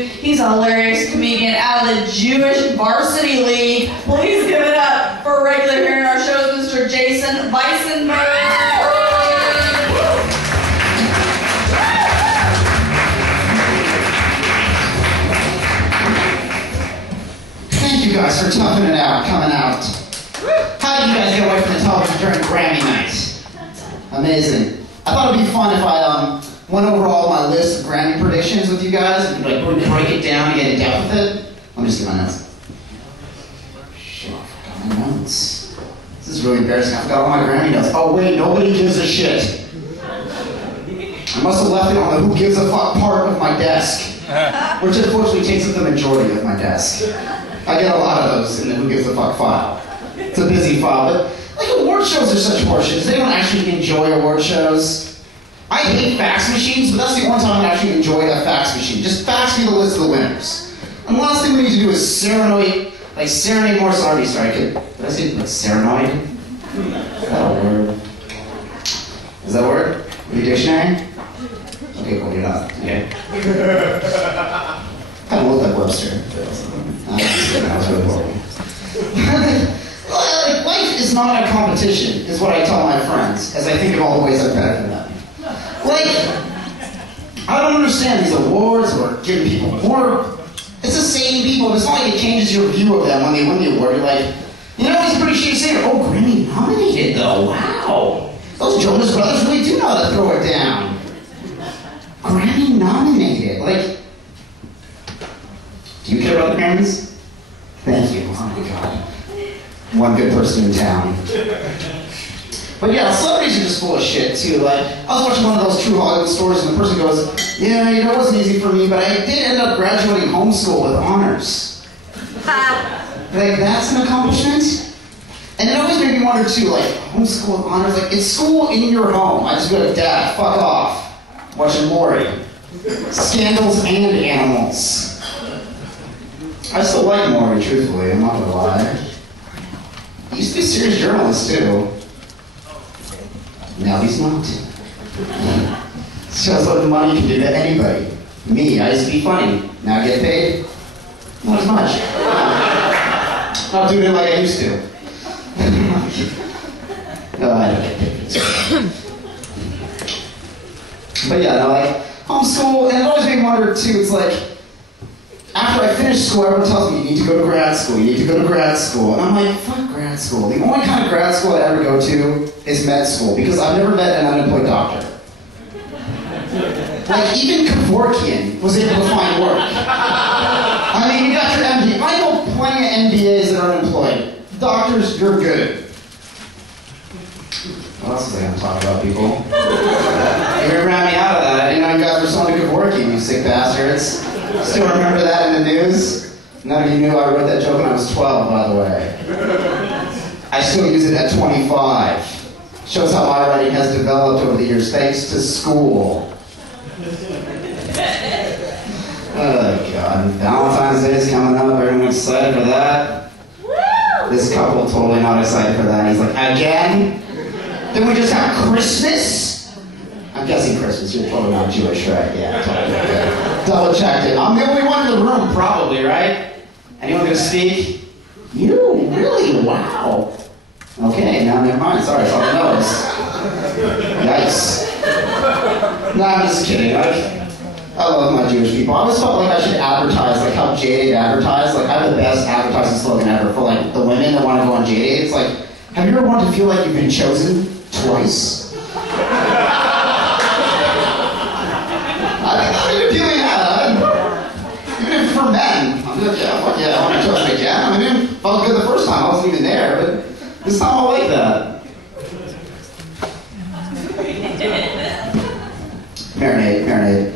He's a hilarious comedian out of the Jewish Varsity League. Please give it up for a regular here in our shows, Mr. Jason Visenberg. Thank you guys for toughing it out, coming out. How did you guys get away from the television during Grammy night? Amazing. I thought it'd be fun if I went over all my list of Grammy predictions with you guys and like break it down and get in depth with it. Let me just get my notes. Shit, I forgot my notes. This is really embarrassing. I forgot all my Grammy notes. Oh wait, nobody gives a shit. I must have left it on the who gives a fuck part of my desk, which unfortunately takes up the majority of my desk. I get a lot of those in the who gives a fuck file. It's a busy file, but like award shows are such horseshit. Does anyone actually enjoy award shows? I hate fax machines, but that's the only time I actually enjoy a fax machine. Just fax me the list of the winners. And the last thing we need to do is serenade more sorry, did I say like serenade? Is that a word? Is that a word? In the dictionary? Okay, cool, you're not. Okay. Kind of looked like Webster. That was really horrible. Life is not a competition, is what I tell my friends, as I think of all the ways I'm better than them. Like, I don't understand these awards or giving people more. It's the same people. It's not like it changes your view of them when they win the award. You're like, you know, he's a pretty shitty singer. Oh, Grammy nominated though. Wow. Those Jonas Brothers really do know how to throw it down. Grammy nominated. Like, do you care about the Grammys? Thank you. Oh my God. One good person in town. But yeah, celebrities are just full of shit too. Like, I was watching one of those True Hollywood stories and the person goes, yeah, you know, it wasn't easy for me, but I did end up graduating homeschool with honors. Like, that's an accomplishment? And it always made me wonder too, like, homeschool with honors, like, it's school in your home. I just go to Dad, fuck off. Watching Lori. Scandals and animals. I still like Maury, truthfully, I'm not gonna lie. He used to be a serious journalist, too. Now he's not. Shows what the money can do to anybody. Me, I used to be funny. Now I get paid? Not as much. Not doing it like I used to. No, I don't get paid. But yeah, no, like, homeschool, and it always made me wonder, too, it's like, after I finish school, everyone tells me, you need to go to grad school, you need to go to grad school. And I'm like, fuck grad school. The only kind of grad school I ever go to is med school, because I've never met an unemployed doctor. Like, even Kevorkian was able to find work. I mean, you got your MBA. I know plenty of MBAs that are unemployed. Doctors, you're good. What else was I going to talk about, people? You're going to round me out of that. I didn't know you guys were someone to Kevorkian, you sick bastards. Still remember that in the news? None of you knew I wrote that joke when I was 12, by the way. I still use it at 25. Shows how my writing has developed over the years, thanks to school. Oh, God. Valentine's Day is coming up. Everyone excited for that? This couple totally not excited for that. He's like, again? Then we just have Christmas? I'm guessing Christmas. You're totally not Jewish, right? Yeah, totally. Double checked it. I'm the only one in the room, probably, right? Anyone gonna speak? You? Really? Wow. Okay, now never mind. Sorry, it's all the nose. Yikes. No, I'm just kidding. I love my Jewish people. I always felt like I should advertise, like how J-Date advertised. Like, I have the best advertising slogan ever for, like, the women that want to go on J-Date. It's like, have you ever wanted to feel like you've been chosen twice? For men. I'm like, yeah, fuck yeah, I want to trust again. I mean, it felt good the first time. I wasn't even there, but it's not all like that. Marinade.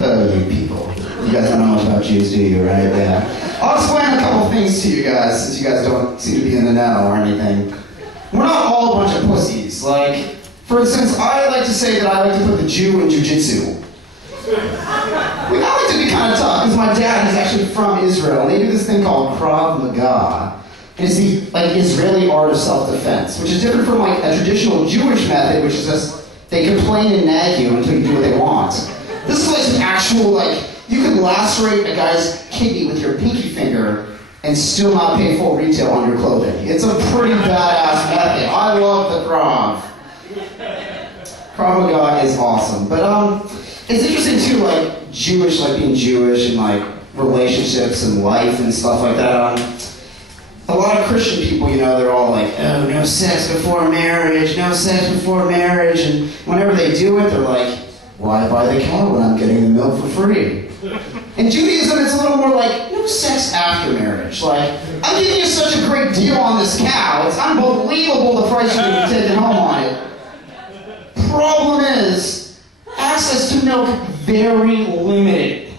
Oh, you people. You guys don't know much about Jews, do you, right? Yeah. I'll explain a couple things to you guys, since you guys don't seem to be in the know or anything. We're not all a bunch of pussies. Like, for instance, I like to say that I like to put the Jew in jujitsu. I like to be kind of tough, because my dad is actually from Israel, and they do this thing called Krav Maga. And it's the Israeli art of self-defense, which is different from like a traditional Jewish method, which is just they complain and nag you until you do what they want. This is like some actual, like, you could lacerate a guy's kidney with your pinky finger and still not pay full retail on your clothing. It's a pretty badass method. I love the Krav. Krav Maga is awesome. But it's interesting too, like Jewish, like being Jewish and like relationships and life and stuff like that. A lot of Christian people, you know, they're all like, oh, no sex before marriage, no sex before marriage. And whenever they do it, they're like, why buy the cow when I'm getting the milk for free? In Judaism, it's a little more like, no sex after marriage. Like, I'm giving you such a great deal on this cow. It's unbelievable the price you're going to be taking home on it. Problem is, access to milk very limited.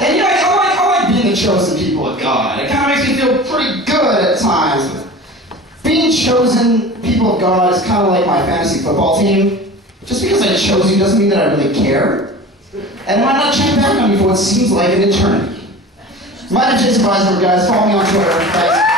And you know, I like being the chosen people of God. It kind of makes me feel pretty good at times. Being chosen people of God is kind of like my fantasy football team. Just because I chose you doesn't mean that I really care. And I might not check back on you for what seems like an eternity. My name is Visenberg, guys. Follow me on Twitter. Guys.